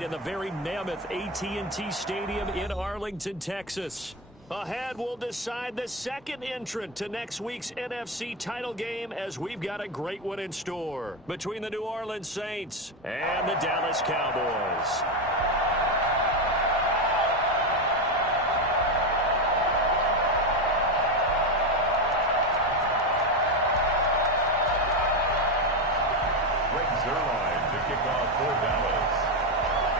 In the very mammoth AT&T Stadium in Arlington, Texas. Ahead, we'll decide the second entrant to next week's NFC title game as we've got a great one in store between the New Orleans Saints and the Dallas Cowboys.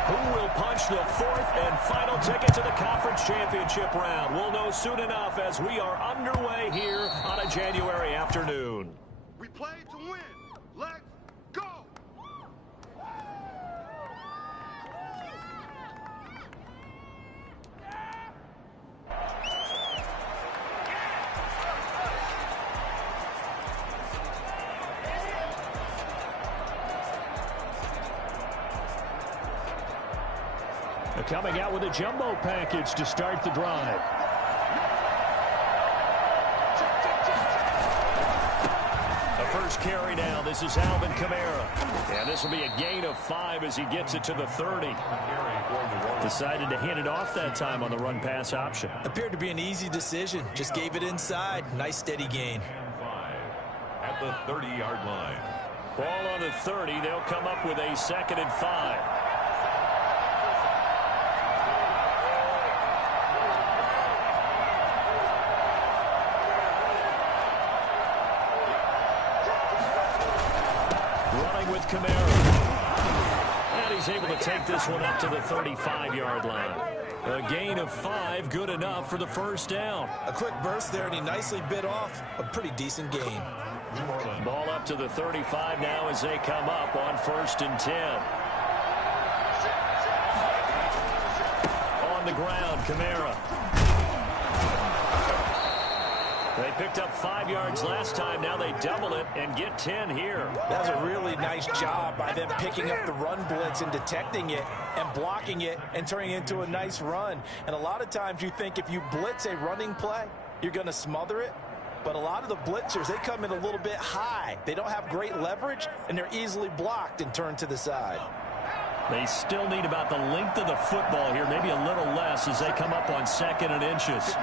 Who will punch the fourth and final ticket to the conference championship round? We'll know soon enough as we are underway here on a January afternoon. We play to win. Let's go! Coming out with a jumbo package to start the drive. The first carry now. This is Alvin Kamara. And this will be a gain of 5 as he gets it to the 30. Decided to hand it off that time on the run-pass option. Appeared to be an easy decision. Just gave it inside. Nice steady gain. At the 30-yard line. Ball on the 30. They'll come up with a 2nd and 5. With Kamara. And he's able to take this one up to the 35-yard line. A gain of 5, good enough for the first down. A quick burst there, and he nicely bit off a pretty decent gain. Ball up to the 35 now as they come up on 1st and 10. On the ground, Kamara. They picked up 5 yards last time. Now they double it and get 10 here. That was a really nice job by them picking up the run blitz and detecting it and blocking it and turning it into a nice run. And a lot of times you think if you blitz a running play, you're going to smother it. But a lot of the blitzers, they come in a little bit high. They don't have great leverage, and they're easily blocked and turned to the side. They still need about the length of the football here, maybe a little less as they come up on 2nd and inches.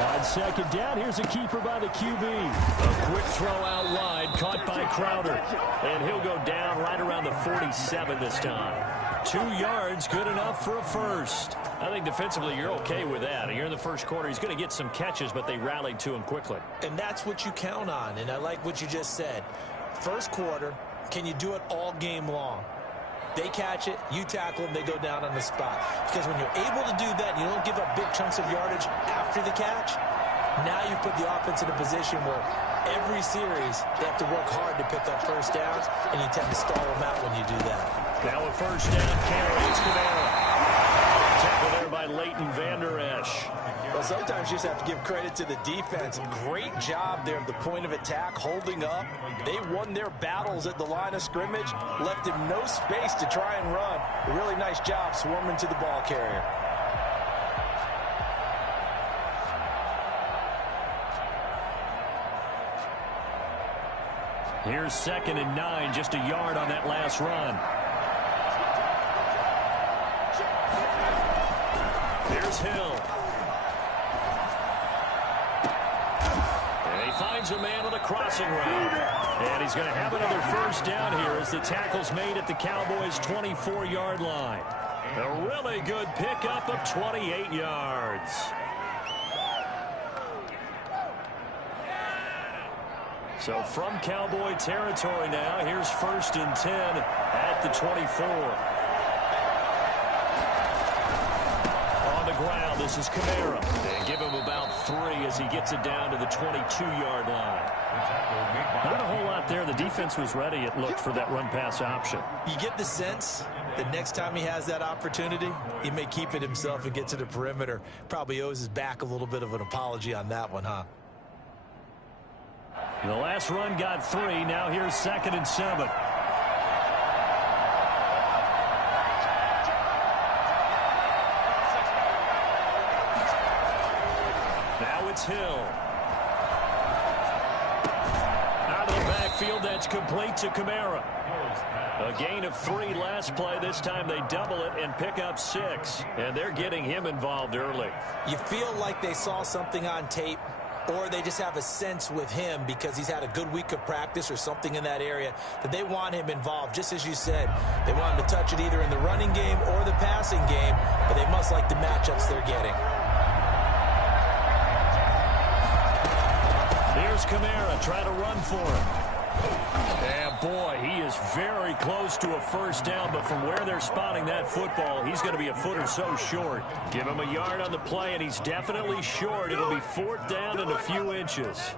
On 2nd down, here's a keeper by the QB. A quick throw out wide, caught by Crowder. And he'll go down right around the 47 this time. 2 yards, good enough for a first. I think defensively you're okay with that. Here in the first quarter, he's going to get some catches, but they rallied to him quickly. And that's what you count on, and I like what you just said. First quarter, can you do it all game long? They catch it, you tackle them, they go down on the spot. Because when you're able to do that, you don't give up big chunks of yardage after the catch, now you put the offense in a position where every series they have to work hard to pick up first downs, and you tend to stall them out when you do that. Now a first down carry. It's Kamara. Tackle there by Leighton Vander Esch. Well, sometimes you just have to give credit to the defense. Great job there at the point of attack, holding up. They won their battles at the line of scrimmage, left him no space to try and run. A really nice job swarming to the ball carrier. Here's 2nd and 9, just a yard on that last run. Here's Hill. And he finds a man on the crossing route. And he's going to have another first down here as the tackle's made at the Cowboys' 24-yard line. A really good pickup of 28 yards. So from Cowboy territory now, here's 1st and 10 at the 24. On the ground, this is Kamara. They give him about 3 as he gets it down to the 22-yard line. Not a whole lot there. The defense was ready, it looked, for that run-pass option. You get the sense that next time he has that opportunity, he may keep it himself and get to the perimeter. Probably owes his back a little bit of an apology on that one, huh? The last run got 3. Now here's 2nd and 7. Now it's Hill. Out of the backfield. field. That's complete to Kamara. A gain of 3 last play. This time they double it and pick up 6. And they're getting him involved early. You feel like they saw something on tape, or they just have a sense with him because he's had a good week of practice or something in that area that they want him involved. Just as you said, they want him to touch it either in the running game or the passing game, but they must like the matchups they're getting. Here's Kamara trying to run for him. And boy, he is very close to a first down, but from where they're spotting that football, he's going to be a foot or so short. Give him a yard on the play, and he's definitely short. It'll be 4th down and a few inches.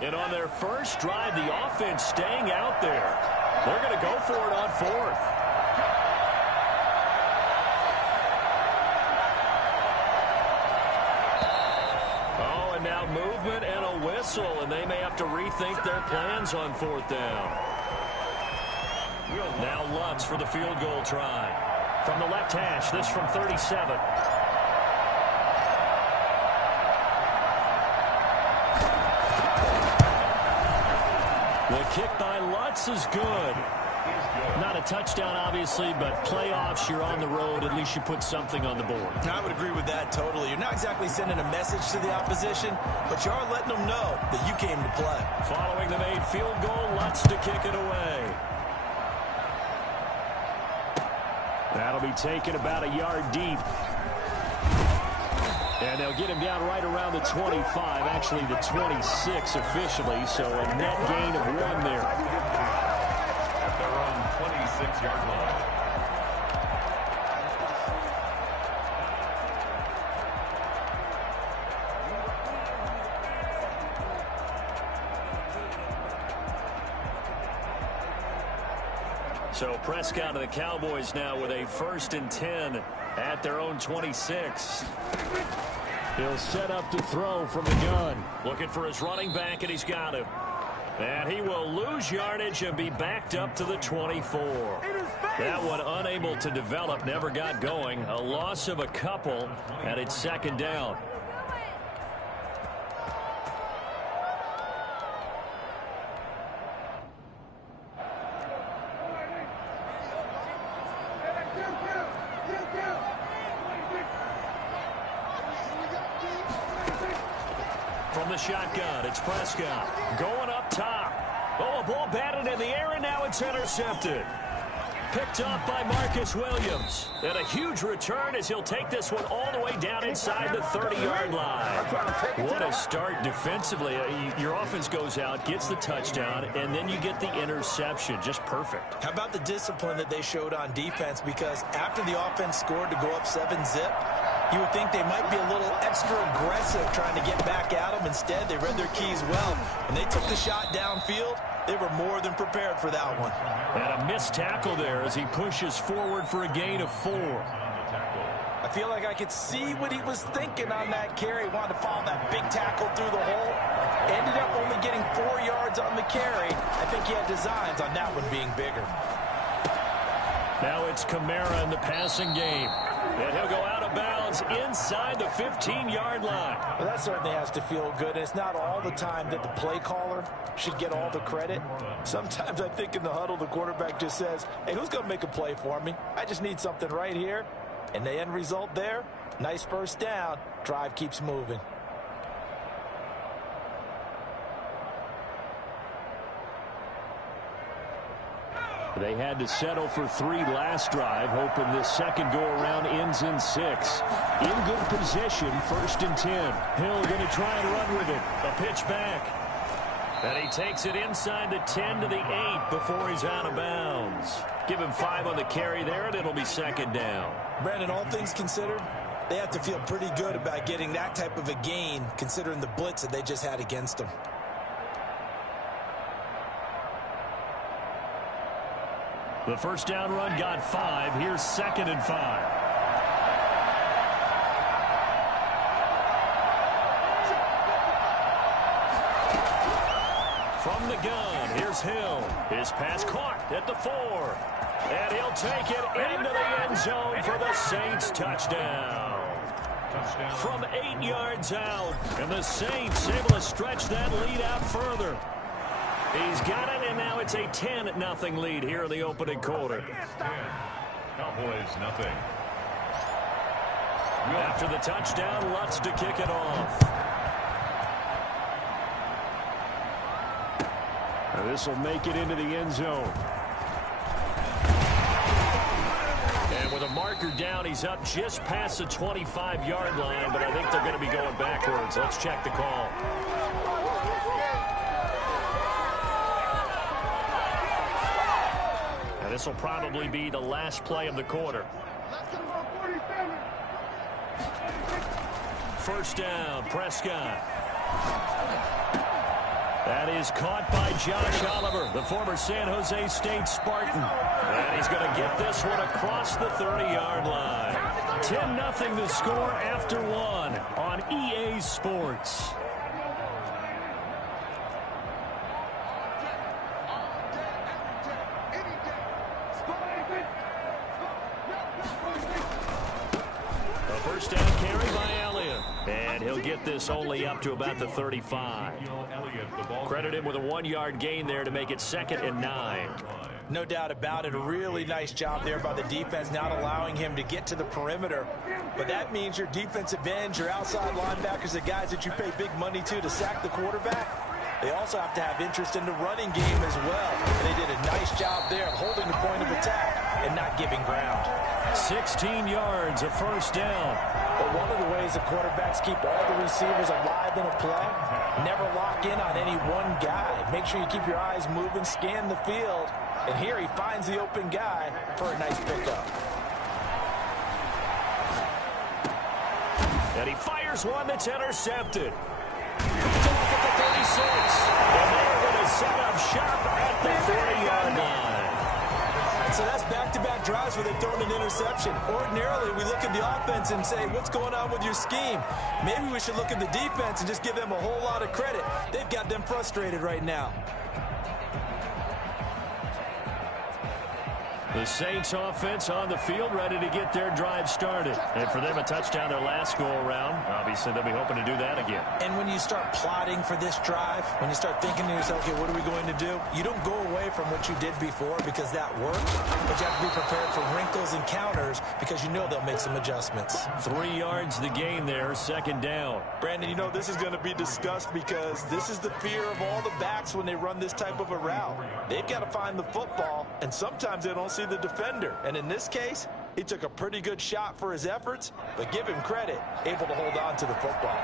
And on their first drive, the offense staying out there. They're going to go for it on 4th. Oh, and now movement and a whistle, and they may have to rethink their plans on 4th down. Now Lutz for the field goal try. From the left hash, this from 37. The kick by Lutz is good. Not a touchdown, obviously, but playoffs, you're on the road. At least you put something on the board. I would agree with that totally. You're not exactly sending a message to the opposition, but you are letting them know that you came to play. Following the made field goal, Lutz to kick it away. That'll be taken about a yard deep. And they'll get him down right around the 25, actually the 26 officially, so a net gain of 1 there. At their own 26-yard line. So Prescott and the Cowboys now with a 1st and 10 at their own 26. He'll set up to throw from the gun. Looking for his running back, and he's got him. And he will lose yardage and be backed up to the 24. That one unable to develop, never got going. A loss of a couple, and it's 2nd down. From the shotgun, it's Prescott going up top. Oh, a ball batted in the air, and now it's intercepted. Picked up by Marcus Williams. And a huge return as he'll take this one all the way down inside the 30-yard line. What a start defensively. Your offense goes out, gets the touchdown, and then you get the interception. Just perfect. How about the discipline that they showed on defense? Because after the offense scored to go up 7-zip, you would think they might be a little extra aggressive trying to get back at them. Instead, they read their keys well. When they took the shot downfield, they were more than prepared for that one. And a missed tackle there as he pushes forward for a gain of 4. I feel like I could see what he was thinking on that carry. He wanted to follow that big tackle through the hole. Ended up only getting 4 yards on the carry. I think he had designs on that one being bigger. Now it's Kamara in the passing game. And he'll go out of bounds inside the 15-yard line. Well, that certainly has to feel good. It's not all the time that the play caller should get all the credit. Sometimes I think in the huddle, the quarterback just says, hey, who's going to make a play for me? I just need something right here. And the end result there, nice first down. Drive keeps moving. They had to settle for 3 last drive, hoping this second go-around ends in 6. In good position, 1st and 10. Hill going to try and run with it. A pitch back. And he takes it inside the 10 to the 8 before he's out of bounds. Give him 5 on the carry there, and it'll be 2nd down. Brandon, all things considered, they have to feel pretty good about getting that type of a gain, considering the blitz that they just had against them. The first down run got 5. Here's 2nd and 5. From the gun, Here's Hill. His pass caught at the 4. And he'll take it into the end zone for the Saints touchdown. From 8 yards out. And the Saints able to stretch that lead out further. He's got it, and now it's a 10-0 lead here in the opening quarter. Cowboys, nothing. After the touchdown, Lutz to kick it off. And this will make it into the end zone. And with a marker down, he's up just past the 25-yard line, but I think they're going to be going backwards. Let's check the call. And this will probably be the last play of the quarter. First down, Prescott. That is caught by Josh Oliver, the former San Jose State Spartan. And he's going to get this one across the 30-yard line. 10-0 the score after 1 on EA Sports. First down carry by Elliott. And he'll get this only up to about the 35. Credit him with a 1-yard gain there to make it 2nd and 9. No doubt about it. A really nice job there by the defense, not allowing him to get to the perimeter. But that means your defensive ends, your outside linebackers, the guys that you pay big money to sack the quarterback, they also have to have interest in the running game as well. They did a nice job there of holding the point of attack and not giving ground. 16 yards, a first down. But one of the ways the quarterbacks keep all the receivers alive in a play, never lock in on any one guy. Make sure you keep your eyes moving, scan the field. And here he finds the open guy for a nice pickup. And he fires one that's intercepted. It's off at the 36. And they're going to set up shop at the 40-yard line. So that's back-to-back drives where they've thrown an interception. Ordinarily, we look at the offense and say, what's going on with your scheme? Maybe we should look at the defense and just give them a whole lot of credit. They've got them frustrated right now. The Saints offense on the field ready to get their drive started. And for them, a touchdown their last go-around. Obviously, they'll be hoping to do that again. And when you start plotting for this drive, when you start thinking to yourself, okay, what are we going to do? You don't go away from what you did before because that worked. But you have to be prepared for wrinkles and counters because you know they'll make some adjustments. 3 yards the gain there, 2nd down. Brandon, you know this is going to be discussed because this is the fear of all the backs when they run this type of a route. They've got to find the football, and sometimes they don't see the defender. And in this case, he took a pretty good shot for his efforts, but give him credit, able to hold on to the football.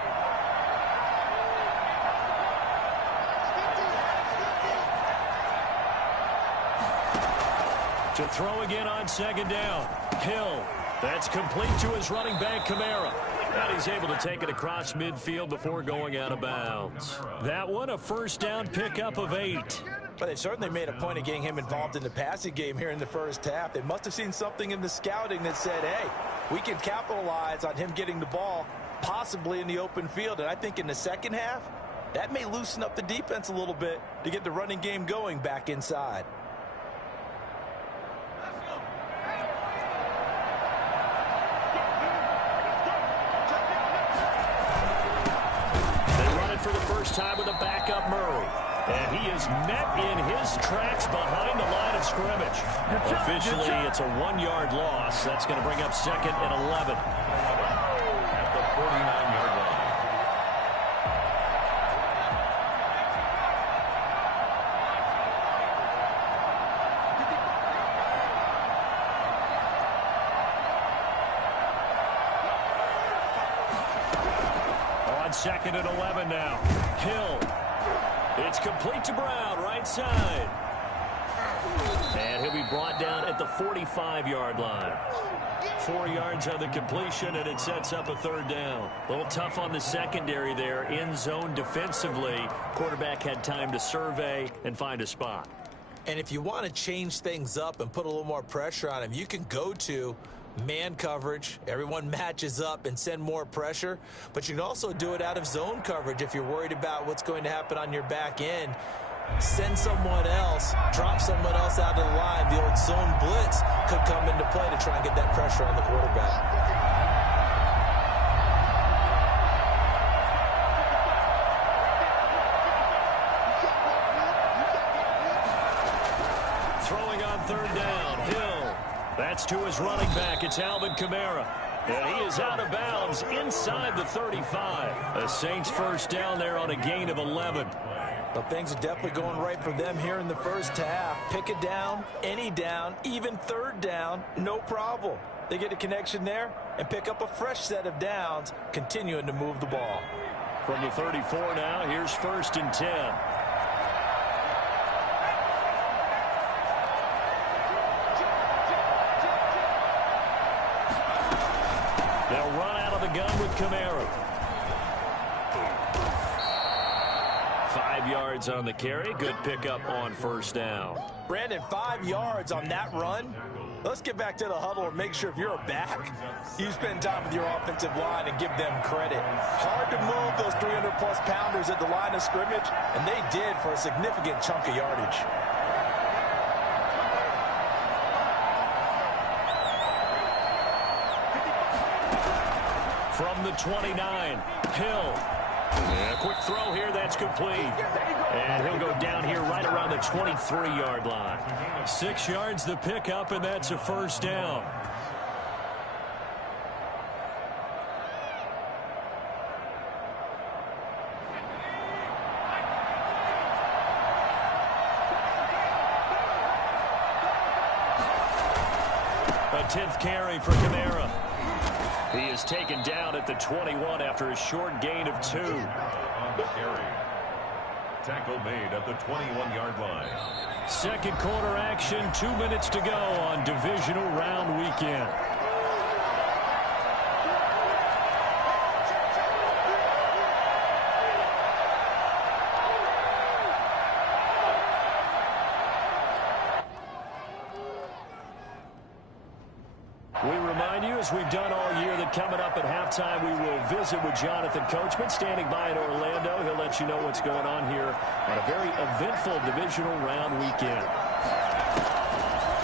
To throw again on 2nd down. Hill. That's complete to his running back, Kamara. And he's able to take it across midfield before going out of bounds. That one, a first down pickup of 8. But they certainly made a point of getting him involved in the passing game here in the first half. They must have seen something in the scouting that said, hey, we can capitalize on him getting the ball, possibly in the open field. And I think in the second half, that may loosen up the defense a little bit to get the running game going back inside. They run it for the first time with a backup Murray. And he is met in his tracks behind the line of scrimmage. Officially, it's a 1-yard loss. That's going to bring up 2nd and 11. At the 49-yard line. On 2nd and 11 now. Hill. It's complete to Brown, right side. And he'll be brought down at the 45-yard line. 4 yards on the completion, and it sets up a 3rd down. A little tough on the secondary there. In zone defensively. Quarterback had time to survey and find a spot. And if you want to change things up and put a little more pressure on him, you can go to man coverage. Everyone matches up and send more pressure. But you can also do it out of zone coverage if you're worried about what's going to happen on your back end. send someone else, drop someone else out of the line. The old zone blitz could come into play to try and get that pressure on the quarterback. Third down, Hill. That's to his running back. It's Alvin Kamara. And he is out of bounds inside the 35. The Saints first down there on a gain of 11. But things are definitely going right for them here in the first half. Pick a down, any down, even third down, no problem. They get a connection there and pick up a fresh set of downs, continuing to move the ball. From the 34 now, here's 1st and 10. They'll run out of the gun with Kamara. 5 yards on the carry. Good pickup on first down. Brandon, 5 yards on that run. Let's get back to the huddle and make sure if you're a back, you spend time with your offensive line and give them credit. Hard to move those 300-plus pounders at the line of scrimmage, and they did for a significant chunk of yardage. From the 29, Hill. And a quick throw here, that's complete. And he'll go down here right around the 23-yard line. 6 yards the pickup, and that's a first down. A 10th carry for Kamara. He is taken down at the 21 after a short gain of 2. On the carry. Tackle made at the 21-yard line. Second quarter action, 2 minutes to go on divisional round weekend. We remind you, as we've done all year, that coming up at halftime, we will visit with Jonathan Coachman, standing by in Orlando. He'll let you know what's going on here on a very eventful divisional round weekend.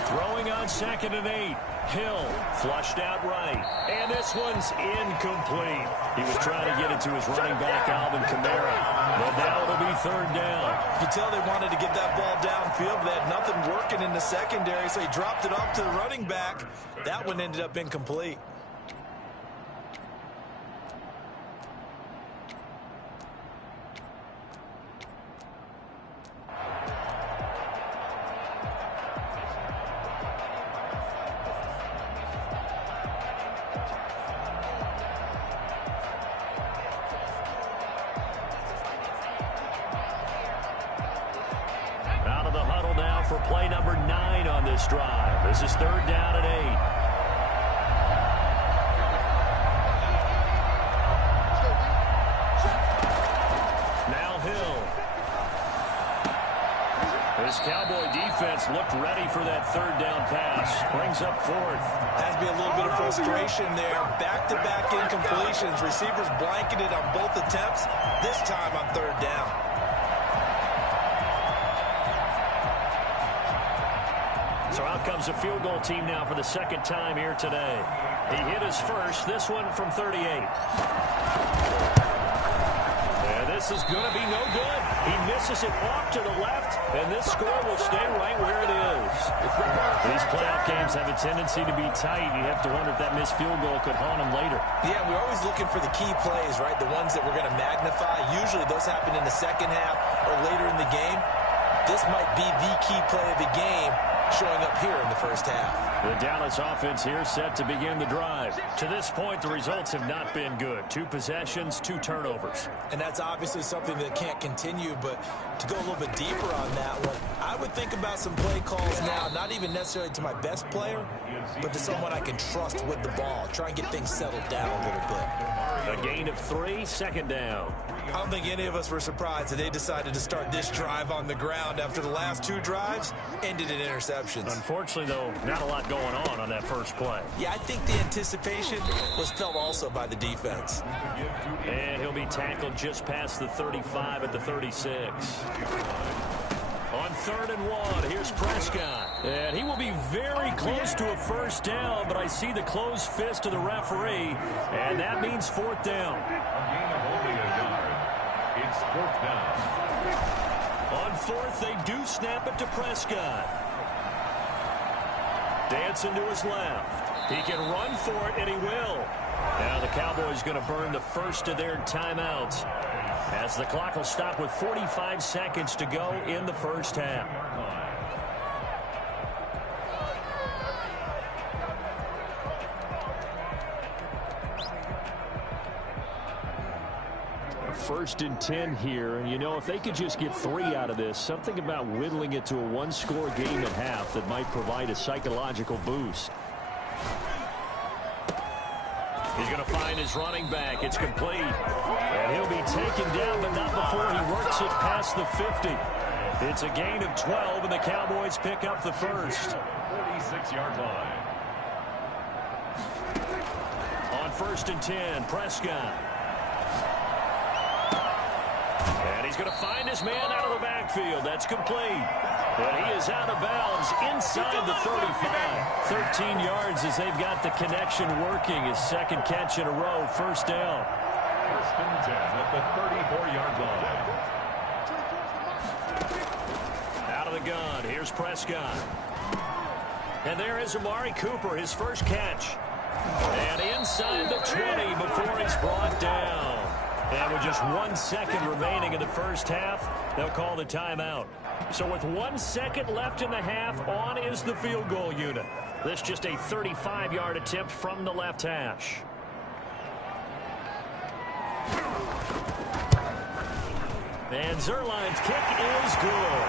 Throwing on 2nd and 8. Hill flushed out right. And this one's incomplete. He was trying to get it to his running back, Alvin Kamara. But now it'll be 3rd down. You can tell they wanted to get that ball downfield, but they had nothing working in the secondary, so he dropped it off to the running back. That one ended up incomplete. Out of the huddle now for play number 9 on this drive. This is 3rd down and 8. Now Hill. This Cowboy defense looked ready for that 3rd down pass. Brings up 4th. Has to be a little bit of frustration there. Back-to-back incompletions. Receivers blanketed on both attempts, this time on 3rd down. So out comes a field goal team now for the 2nd time here today. He hit his first, this one from 38. And this is going to be no good. He misses it off to the left, and this score will stay right where it is. These playoff games have a tendency to be tight. You have to wonder if that missed field goal could haunt him later. Yeah, we're always looking for the key plays, right? The ones that we're going to magnify. Usually those happen in the second half or later in the game. This might be the key play of the game, showing up here in the first half. The Dallas offense here set to begin the drive. To this point, the results have not been good. 2 possessions, 2 turnovers. And that's obviously something that can't continue, but to go a little bit deeper on that one, I would think about some play calls now, not even necessarily to my best player, but to someone I can trust with the ball. Try and get things settled down a little bit. A gain of 3, 2nd down. I don't think any of us were surprised that they decided to start this drive on the ground after the last 2 drives ended in interceptions. Unfortunately, though, not a lot going on that first play. Yeah, I think the anticipation was felt also by the defense. And he'll be tackled just past the 35 at the 36. 3rd and 1. Here's Prescott. And he will be very close to a first down, but I see the closed fist of the referee, and that means 4th down. A gain of only a yard. It's 4th down. On 4th, they do snap it to Prescott. Dancing to his left. He can run for it, and he will. Now the Cowboys going to burn the first of their timeouts, as the clock will stop with 45 seconds to go in the first half. First and 10 here, and you know, if they could just get 3 out of this, something about whittling it to a one-score game at half that might provide a psychological boost. He's going to find his running back. It's complete. And he'll be taken down, but not before he works it past the 50. It's a gain of 12, and the Cowboys pick up the first. 46-yard line. On 1st and 10, Prescott. And he's going to find his man out of the backfield. That's complete. And he is out of bounds inside the 35. 13 yards as they've got the connection working. His second catch in a row. First down. 1st and 10 at the 34-yard line. Out of the gun. Here's Prescott. And there is Amari Cooper, his first catch. And inside the 20 before he's brought down. And with just 1 second remaining in the first half, they'll call the timeout. So with 1 second left in the half, on is the field goal unit. This just a 35-yard attempt from the left hash. And Zerline's kick is good.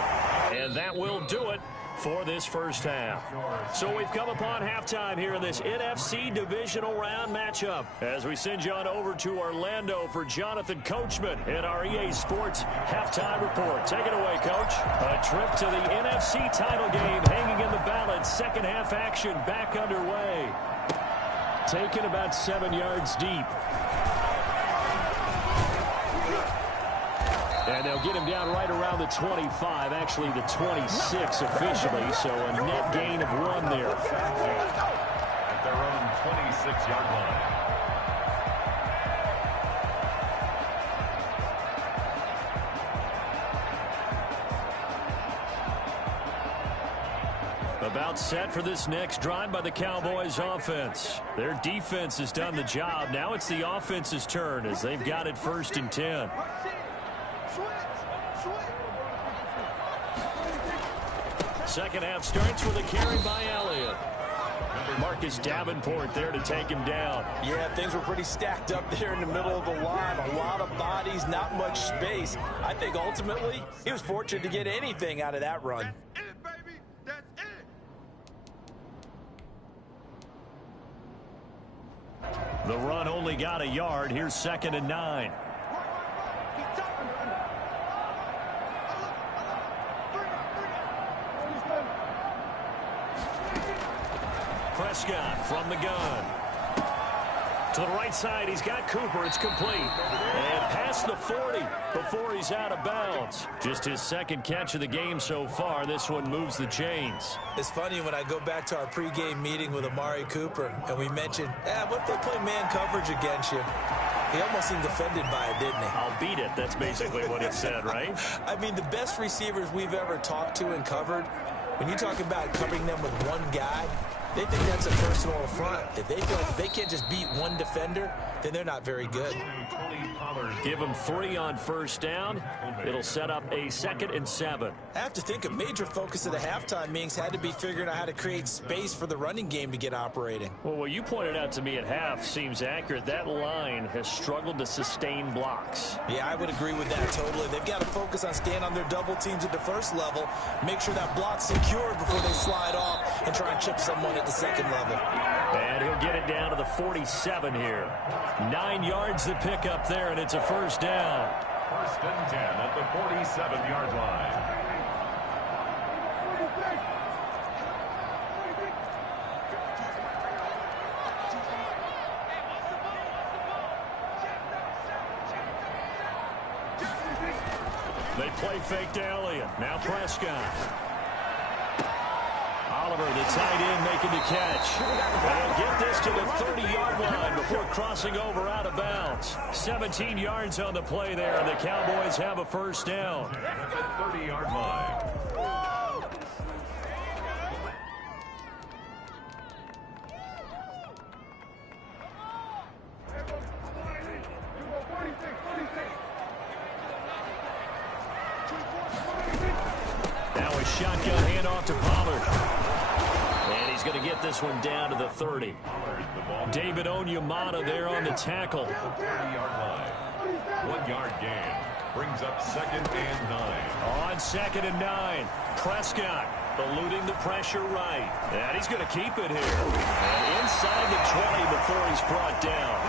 And that will do it for this first half. So we've come upon halftime here in this NFC divisional round matchup, as we send you on over to Orlando for Jonathan Coachman in our EA Sports halftime report. Take it away, Coach. A trip to the NFC title game hanging in the balance. Second half action back underway. Taken about 7 yards deep. And they'll get him down right around the 25, actually the 26 officially, so a net gain of 1 there. At their own 26-yard line. About set for this next drive by the Cowboys offense. Their defense has done the job. Now it's the offense's turn as they've got it 1st and 10. Second half starts with a carry by Elliott. Marcus Davenport there to take him down. Yeah, things were pretty stacked up there in the middle of the line. A lot of bodies, not much space. I think ultimately he was fortunate to get anything out of that run. That's it, baby. That's it. The run only got a yard. Here's 2nd and 9. Prescott from the gun. To the right side, he's got Cooper. It's complete. And past the 40 before he's out of bounds. Just his second catch of the game so far. This one moves the chains. It's funny when I go back to our pregame meeting with Amari Cooper, and we mentioned, what if they play man coverage against you? He almost seemed offended by it, didn't he? I'll beat it. That's basically what he said, right? I mean, the best receivers we've ever talked to and covered, when you talk about covering them with one guy, they think that's a personal affront. If they feel like if they can't just beat one defender, then they're not very good. Give them 3 on first down. It'll set up a 2nd and 7. I have to think a major focus of the halftime meetings had to be figuring out how to create space for the running game to get operating. Well, what you pointed out to me at half seems accurate. That line has struggled to sustain blocks. Yeah, I would agree with that totally. They've got to focus on staying on their double teams at the first level, make sure that block's secured before they slide off and try and chip someone at the second level. And he'll get it down to the 47 here. 9 yards to pick up there, and it's a first down. 1st and 10 at the 47-yard line. They play fake to Elliott. Now Prescott. Oliver, the tight end, making the catch. They'll get this to the 30-yard line before crossing over out of bounds. 17 yards on the play there, and the Cowboys have a first down. At the 30-yard line. Now a shotgun handoff to Pollard. And he's going to get this one down to the 30. David Onyemata there on the tackle. 30-yard line. 1 yard gain. Brings up 2nd and 9. On 2nd and 9. Prescott eluding the pressure right. And he's going to keep it here. And inside the 20 before he's brought down.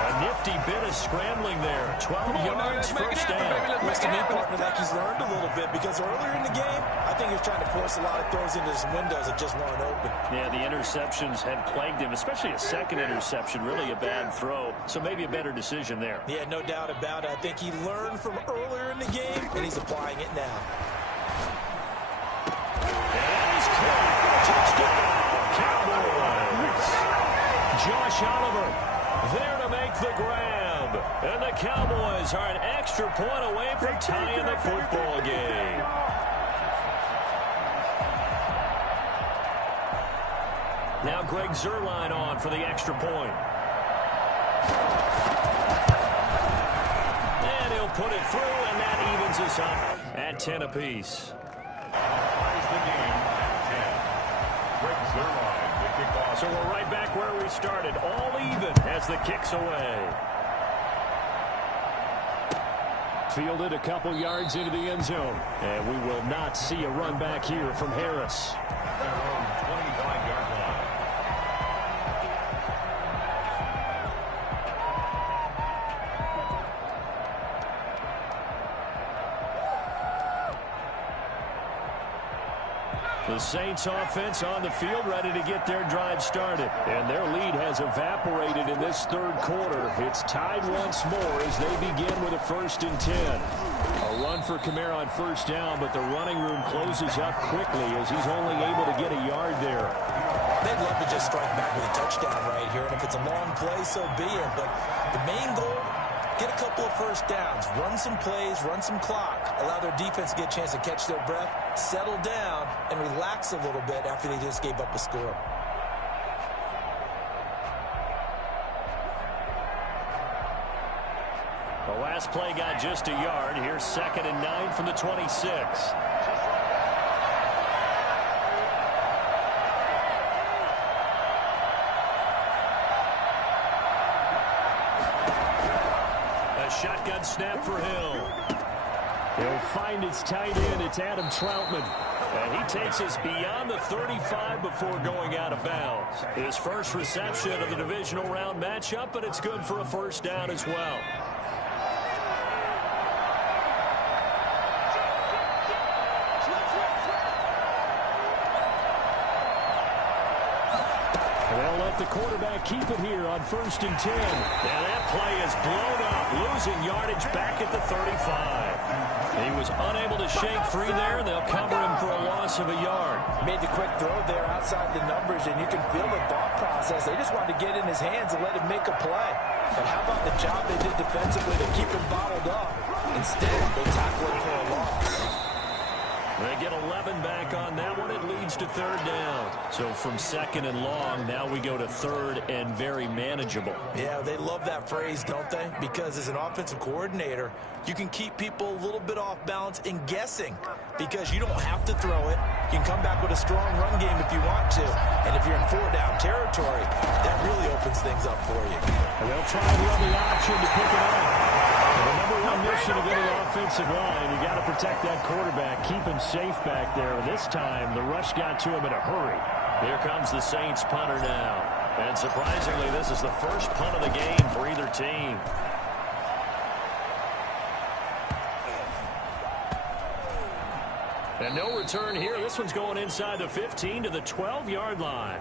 A nifty bit of scrambling there. 12 yards, first down. Looks to me, partner, like he's learned a little bit because earlier in the game, I think he was trying to force a lot of throws into some windows that just weren't open. Yeah, the interceptions had plagued him, especially a second interception. Really a bad throw, so maybe a better decision there. Yeah, no doubt about it. I think he learned from earlier in the game, and he's applying it now. And he's caught for a touchdown. Cowboys. Josh Oliver there to make the grab. And the Cowboys are an extra point away from tying the football game. Now Greg Zuerlein on for the extra point. And he'll put it through, and that evens us up at 10 apiece. Ties the game at 10. Greg Zuerlein, the kickoff. So we're right back where we started, all even as the kick's away. Fielded a couple yards into the end zone. And we will not see a run back here from Harris. Their own 25-yard line. The Saints offense on the field, ready to get their drive started. And their lead has evaporated in this third quarter. It's tied once more as they begin with a 1st and 10. A run for Kamara on first down, but the running room closes up quickly as he's only able to get a yard there. They'd love to just strike back with a touchdown right here, and if it's a long play, so be it. But the main goal, get a couple of first downs, run some plays, run some clock, allow their defense to get a chance to catch their breath, settle down, and relax a little bit after they just gave up a score. The last play got just a yard. Here's 2nd and 9 from the 26. Shotgun snap for Hill. He'll find his tight end. It's Adam Troutman. And he takes us beyond the 35 before going out of bounds. His first reception of the divisional round matchup, but it's good for a first down as well. They'll let the quarterback keep it here on 1st and 10. And that play is blown up, losing yardage back at the 35. He was unable to shake free there, and they'll cover him for a loss of a yard. Made the quick throw there outside the numbers, and you can feel the thought process. They just wanted to get in his hands and let him make a play. But how about the job they did defensively to keep him bottled up? Instead, they tackle him for a loss. They get 11 back on that one. It leads to 3rd down. So from 2nd and long, now we go to 3rd and very manageable. Yeah, they love that phrase, don't they? Because as an offensive coordinator, you can keep people a little bit off balance and guessing because you don't have to throw it. You can come back with a strong run game if you want to. And if you're in 4-down territory, that really opens things up for you. And they'll try the other option to pick it up. The number one mission of any offensive line, you got to protect that quarterback, keep him safe back there. This time, the rush got to him in a hurry. Here comes the Saints punter now. And surprisingly, this is the first punt of the game for either team. And no return here. This one's going inside the 15 to the 12-yard line.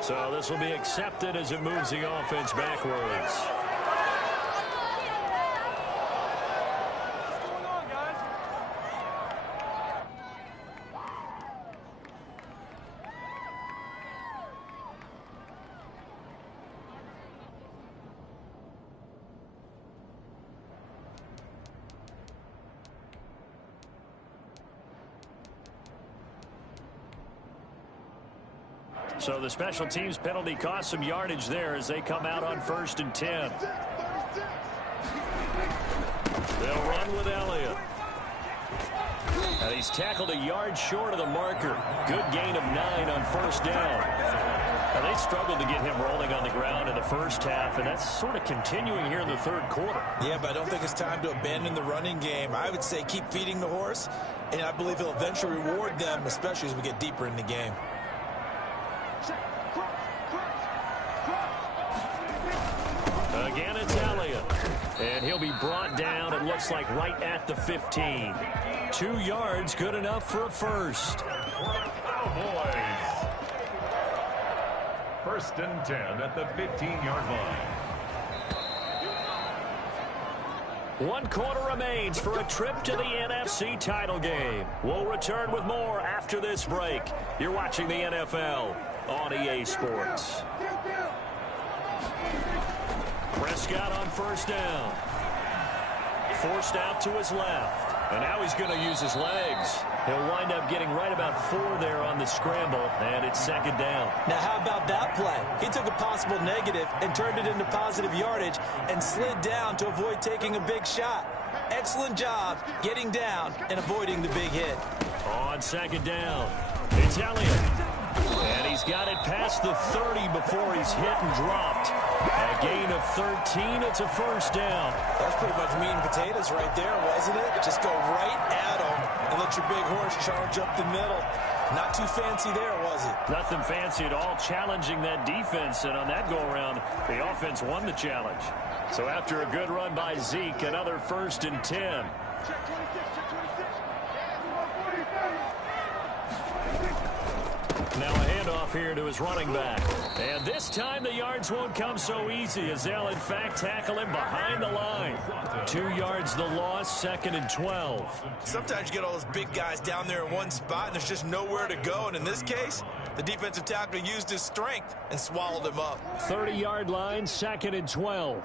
So this will be accepted as it moves the offense backwards. So the special teams penalty cost some yardage there as they come out on 1st and 10. They'll run with Elliott. And he's tackled a yard short of the marker. Good gain of 9 on 1st down. Now they struggled to get him rolling on the ground in the first half, and that's sort of continuing here in the 3rd quarter. Yeah, but I don't think it's time to abandon the running game. I would say keep feeding the horse, and I believe he'll eventually reward them, especially as we get deeper in the game. Again, it's Elliott. And he'll be brought down, it looks like, right at the 15. 2 yards, good enough for a first. Cowboys. 1st and 10 at the 15-yard line. 1 quarter remains for a trip to the NFC title game. We'll return with more after this break. You're watching the NFL on EA Sports. Prescott on 1st down. Forced out to his left. And now he's going to use his legs. He'll wind up getting right about 4 there on the scramble, and it's 2nd down. Now, how about that play? He took a possible negative and turned it into positive yardage and slid down to avoid taking a big shot. Excellent job getting down and avoiding the big hit. On 2nd down, it's Elliott. And he's got it past the 30 before he's hit and dropped. A gain of 13, it's a 1st down. That's pretty much meat and potatoes right there, wasn't it? Just go right at him and let your big horse charge up the middle. Not too fancy there, was it? Nothing fancy at all, challenging that defense. And on that go-around, the offense won the challenge. So after a good run by Zeke, another 1st and 10. Now a handoff here to his running back. And this time the yards won't come so easy as they'll in fact tackle him behind the line. 2 yards the loss, 2nd and 12. Sometimes you get all those big guys down there in one spot and there's just nowhere to go. And in this case, the defensive tackle used his strength and swallowed him up. 30-yard line, 2nd and 12.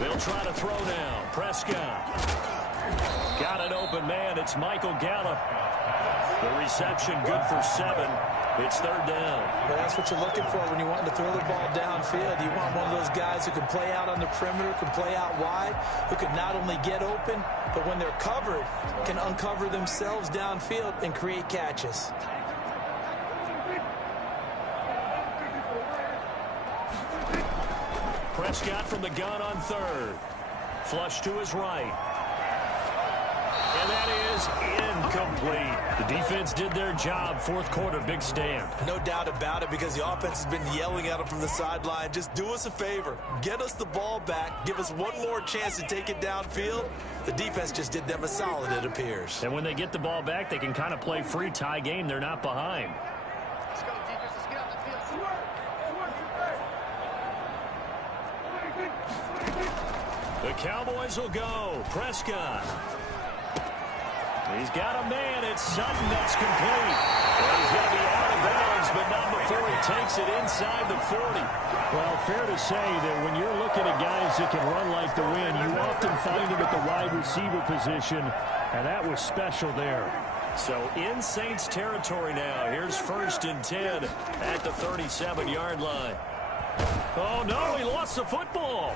They'll try to throw now. Prescott. Got an open man. It's Michael Gallup. The reception good for 7. It's 3rd down. Well, that's what you're looking for when you want to throw the ball downfield. You want one of those guys who can play out on the perimeter, can play out wide, who can not only get open, but when they're covered, can uncover themselves downfield and create catches. Prescott from the gun on 3rd. Flush to his right. And that is incomplete. The defense did their job. 4th quarter, big stand. No doubt about it, because the offense has been yelling at them from the sideline. Just do us a favor. Get us the ball back. Give us one more chance to take it downfield. The defense just did them a solid, it appears. And when they get the ball back, they can kind of play free tie game. They're not behind. Let's go, defense. Let's get out the field. The Cowboys will go. Prescott. He's got a man. It's Sutton. That's complete. Well, he's going to be out of bounds, but not before he takes it inside the 40. Well, fair to say that when you're looking at guys that can run like the wind, you often find them at the wide receiver position, and that was special there. So in Saints territory now. Here's 1st and 10 at the 37-yard line. Oh, no, he lost the football.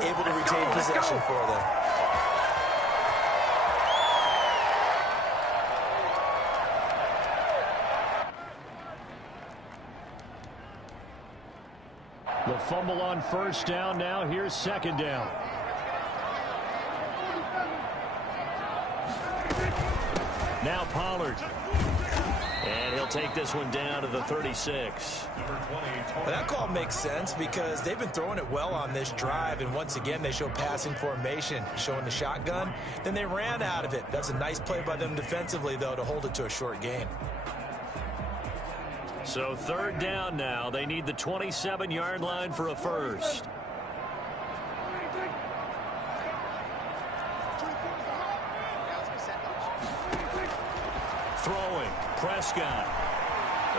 Able to retain possession for them. The fumble on 1st down. Now here's 2nd down. Now Pollard. And he'll take this one down to the 36. Well, that call makes sense because they've been throwing it well on this drive, and once again they show passing formation, showing the shotgun. Then they ran out of it. That's a nice play by them defensively, though, to hold it to a short gain. So 3rd down now. They need the 27-yard line for a first. Throwing. Prescott.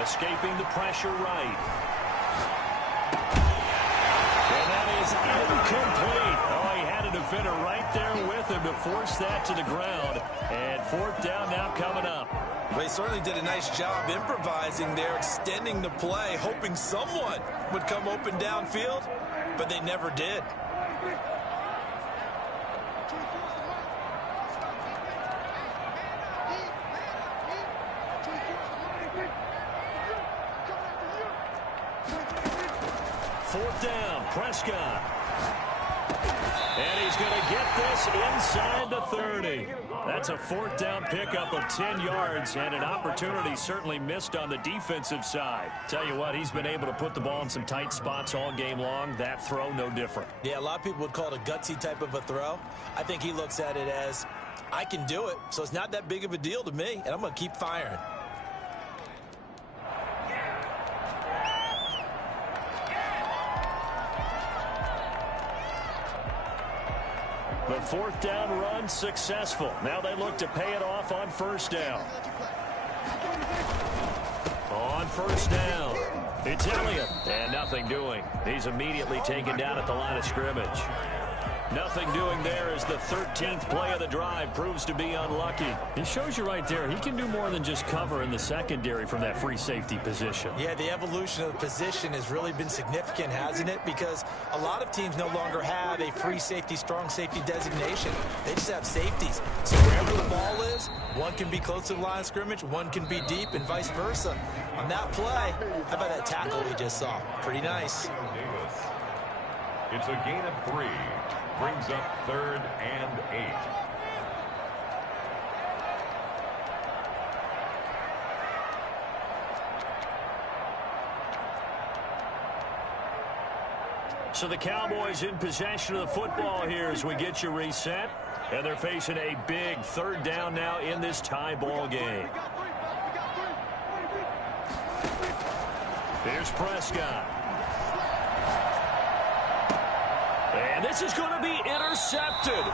Escaping the pressure right. And that is incomplete. Oh, he had a defender right there with him to force that to the ground. And fourth down now coming up. Well, he certainly did a nice job improvising there, extending the play, hoping someone would come open downfield, but they never did. Fourth down, Prescott. And he's going to get this inside the 30. That's a fourth down pickup of 10 yards and an opportunity certainly missed on the defensive side. Tell you what, he's been able to put the ball in some tight spots all game long. That throw, no different. Yeah, a lot of people would call it a gutsy type of a throw. I think he looks at it as, I can do it, so it's not that big of a deal to me, and I'm going to keep firing. The fourth down run successful. Now they look to pay it off on first down. On first down, it's Elliott. And nothing doing. He's immediately taken down at the line of scrimmage. Nothing doing there as the 13th play of the drive proves to be unlucky. It shows you right there, he can do more than just cover in the secondary from that free safety position. Yeah, the evolution of the position has really been significant, hasn't it? Because a lot of teams no longer have a free safety, strong safety designation. They just have safeties. So wherever the ball is, one can be close to the line of scrimmage, one can be deep, and vice versa. On that play, how about that tackle we just saw? Pretty nice. It's a gain of 3. Brings up 3rd and 8. So the Cowboys in possession of the football here as we get you reset. And they're facing a big third down now in this tie ball game. Here's Prescott. And this is going to be intercepted.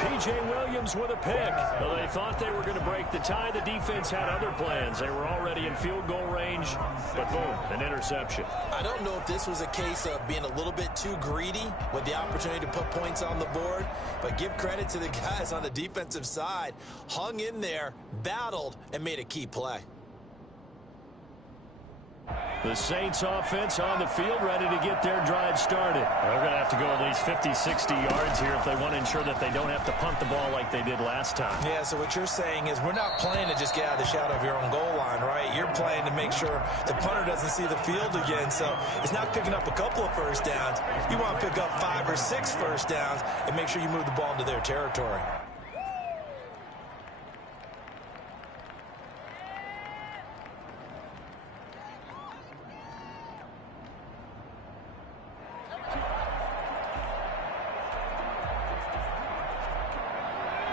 P.J. Williams with a pick. Well, they thought they were going to break the tie. The defense had other plans. They were already in field goal range, but boom, an interception. I don't know if this was a case of being a little bit too greedy with the opportunity to put points on the board, but give credit to the guys on the defensive side. Hung in there, battled, and made a key play. The Saints offense on the field ready to get their drive started. They're going to have to go at least 50, 60 yards here if they want to ensure that they don't have to punt the ball like they did last time. Yeah, so what you're saying is we're not playing to just get out of the shadow of your own goal line, right? You're playing to make sure the punter doesn't see the field again. So it's not picking up a couple of first downs. You want to pick up 5 or 6 first downs and make sure you move the ball into their territory.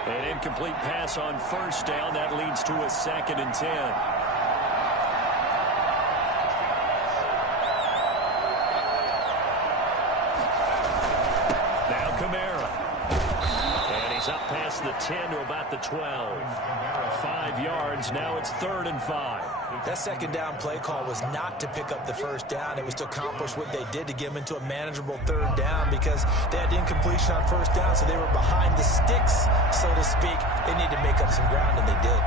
An incomplete pass on first down. That leads to a 2nd and 10. Now Kamara. And he's up past the 10 to about the 12. 5 yards. Now it's 3rd and 5. That second down play call was not to pick up the first down. It was to accomplish what they did to get them into a manageable 3rd down because they had incompletion on first down, so they were behind the sticks, so to speak. They need to make up some ground, and they did.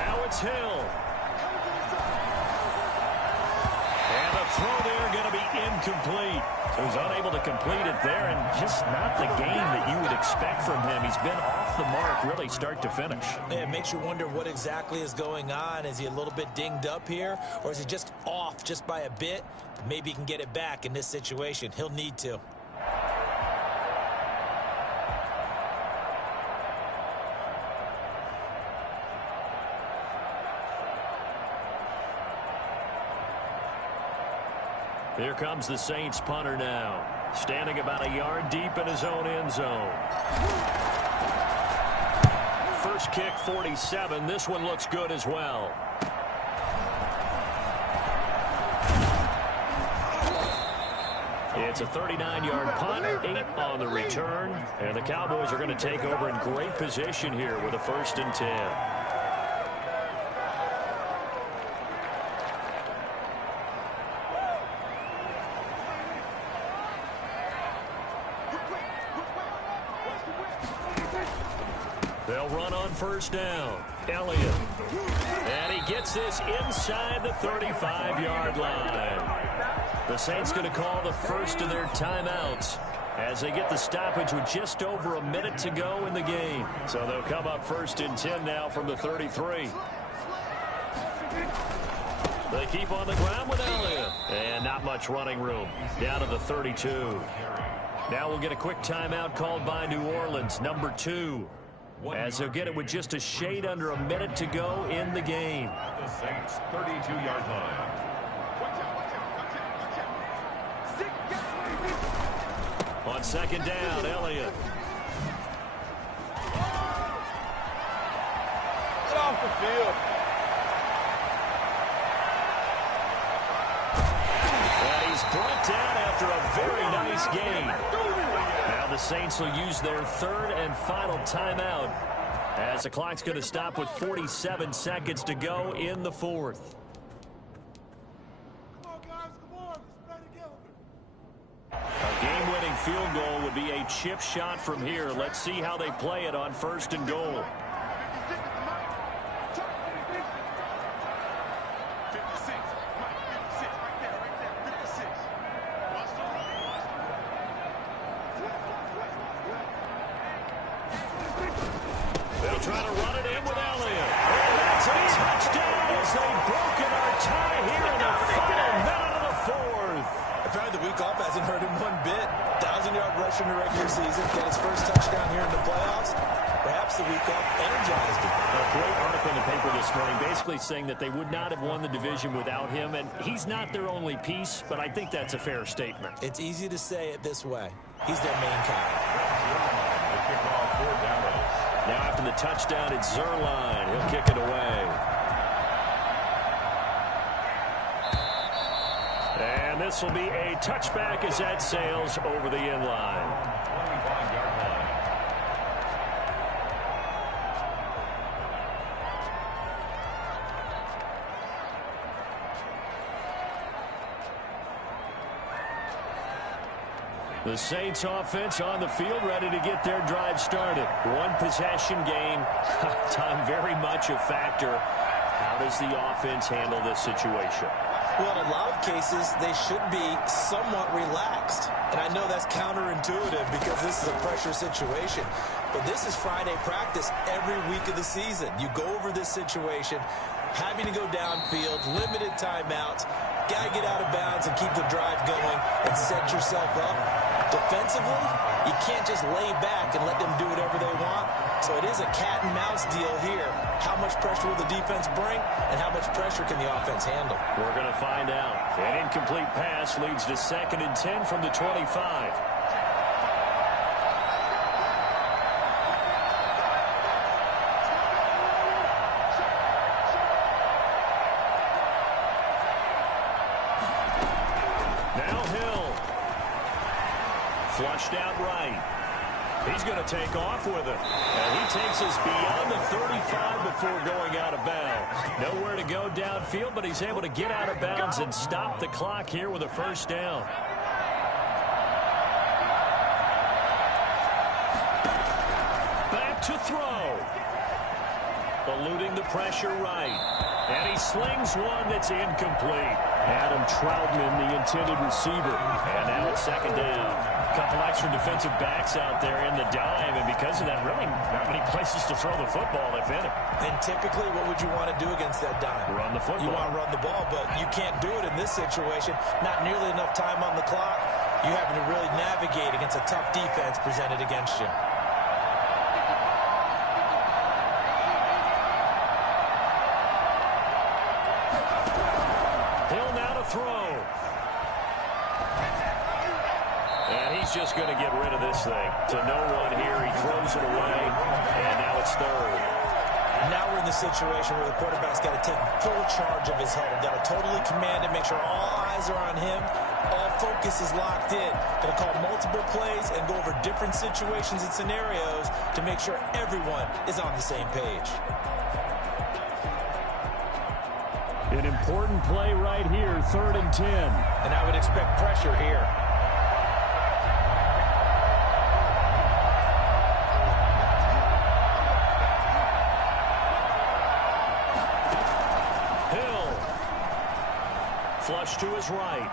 Now it's Hill. And the throw there going to be incomplete. He was unable to complete it there, and just not the game that you would expect from him. He's been off the mark really start to finish. Yeah, it makes you wonder what exactly is going on. Is he a little bit dinged up here, or is he just off just by a bit? Maybe he can get it back in this situation. He'll need to. Here comes the Saints punter now. Standing about a yard deep in his own end zone. First kick, 47. This one looks good as well. It's a 39-yard punt, 8 on the return. And the Cowboys are going to take over in great position here with a 1st and 10. They'll run on 1st down. Elliott. And he gets this inside the 35-yard line. The Saints going to call the first of their timeouts as they get the stoppage with just over a minute to go in the game. So they'll come up 1st and 10 now from the 33. They keep on the ground with Elliott. And not much running room. Down to the 32. Now we'll get a quick timeout called by New Orleans, number 2. As they'll get it with just a shade under a minute to go in the game. The Saints 32-yard line. On 2nd down, Elliott. Get off the field. And he's brought down after a very nice gain. Now the Saints will use their 3rd and final timeout as the clock's going to stop with 47 seconds to go in the 4th. A game-winning field goal would be a chip shot from here. Let's see how they play it on 1st and goal. They'll try to run it in with Elliott. And that's a touchdown as they've broken our tie here in the final minute of the 4th. Apparently the week off hasn't hurt him one bit. 1,000-yard rush in the regular season. Get his first touchdown here in the playoffs. Perhaps the week off energized him. A great article in the paper this morning basically saying that they would not have won the division without him. And he's not their only piece, but I think that's a fair statement. It's easy to say it this way. He's their main guy. The kickoff for Dallas. Now after the touchdown, it's Zerline. He'll kick it away. And this will be a touchback as that sails over the end line. 25-yard line. The Saints offense on the field ready to get their drive started. One possession game. Time very much a factor. How does the offense handle this situation? Well, in a lot of cases, they should be somewhat relaxed. And I know that's counterintuitive because this is a pressure situation. But this is Friday practice every week of the season. You go over this situation, having to go downfield, limited timeouts, got to get out of bounds and keep the drive going and set yourself up. Defensively, you can't just lay back and let them do whatever they want. So it is a cat and mouse deal here. How much pressure will the defense bring, and how much pressure can the offense handle? We're going to find out. An incomplete pass leads to 2nd and 10 from the 25. Flushed out right. He's going to take off with it. And he takes us beyond the 35 before going out of bounds. Nowhere to go downfield, but he's able to get out of bounds and stop the clock here with a 1st down. Back to throw. Eluding the pressure right. And he slings one that's incomplete. Adam Troutman, the intended receiver. And now it's 2nd down. A couple extra defensive backs out there in the dime, and because of that, really not many places to throw the football, if any. And typically, what would you want to do against that dime? Run the football. You want to run the ball, but you can't do it in this situation. Not nearly enough time on the clock. You're having to really navigate against a tough defense presented against you. Hill now to throw. And he's just going to get rid of this thing. To no one here. He throws it away. And now it's 3rd. Now we're in the situation where the quarterback's got to take full charge of his huddle. Got to totally command it, make sure all eyes are on him, All focus is locked in. Going to call multiple plays and go over different situations and scenarios to make sure everyone is on the same page. An important play right here, 3rd and 10. And I would expect pressure here. Flush to his right.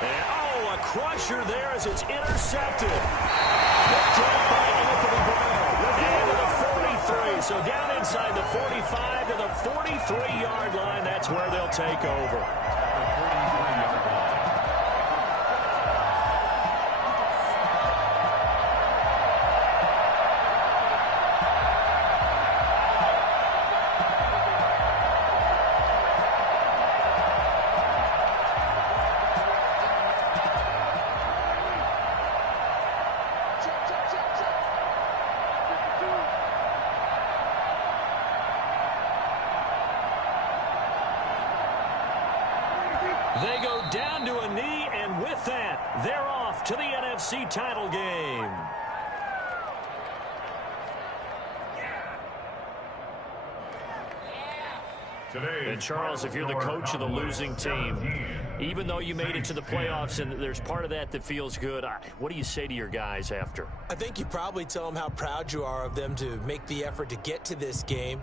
And, oh, a crusher there as it's intercepted. Picked up by Anthony Brown. We're down to the 43. So down inside the 45 to the 43-yard line. That's where they'll take over. They go down to a knee, and with that, they're off to the NFC title game. And Charles, if you're the coach of the losing team, even though you made it to the playoffs and there's part of that feels good, what do you say to your guys after? I think you probably tell them how proud you are of them to make the effort to get to this game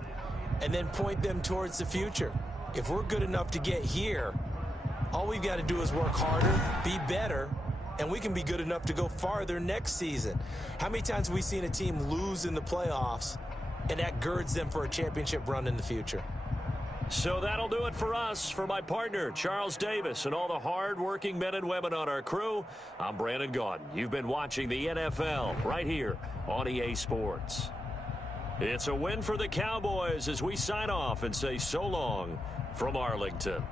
and then point them towards the future. If we're good enough to get here, all we've got to do is work harder, be better, and we can be good enough to go farther next season. How many times have we seen a team lose in the playoffs, and that girds them for a championship run in the future? So that'll do it for us. For my partner, Charles Davis, and all the hard-working men and women on our crew, I'm Brandon Gaudin. You've been watching the NFL right here on EA Sports. It's a win for the Cowboys as we sign off and say so long from Arlington.